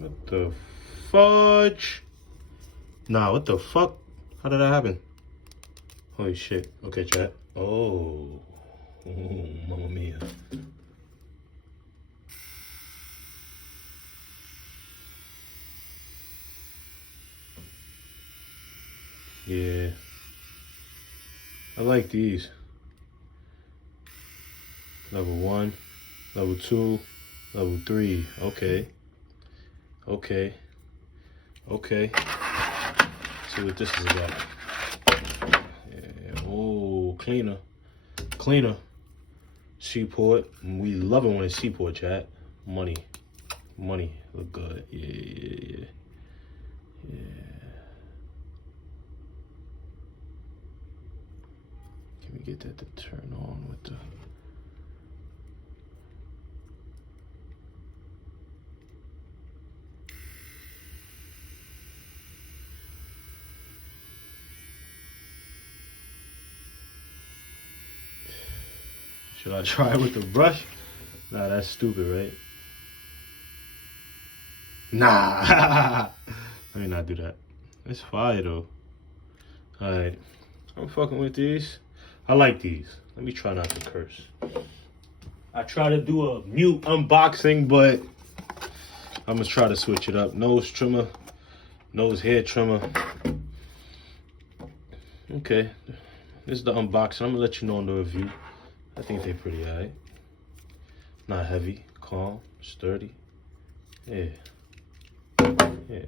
What the fudge? Nah, what the fuck? How did that happen? Holy shit. Okay, chat. Oh, mamma mia. Yeah. I like these. Level 1, level 2, level 3. Okay. Okay. Okay. See what this is about. Yeah. Oh, cleaner. Cleaner. Seaport. We love it when it's Seaport, chat. Money. Money. Look good. Yeah. Can we get that to turn on with the... Should I try it with the brush? Nah, that's stupid, right? Nah. Let me not do that. It's fire, though. Alright. I'm fucking with these. I like these. Let me try not to curse. I try to do a mute unboxing, but I'm gonna try to switch it up. Nose trimmer. Nose hair trimmer. Okay. This is the unboxing. I'm gonna let you know on the review. I think they're pretty alright. Not heavy, calm, sturdy. Yeah. Yeah.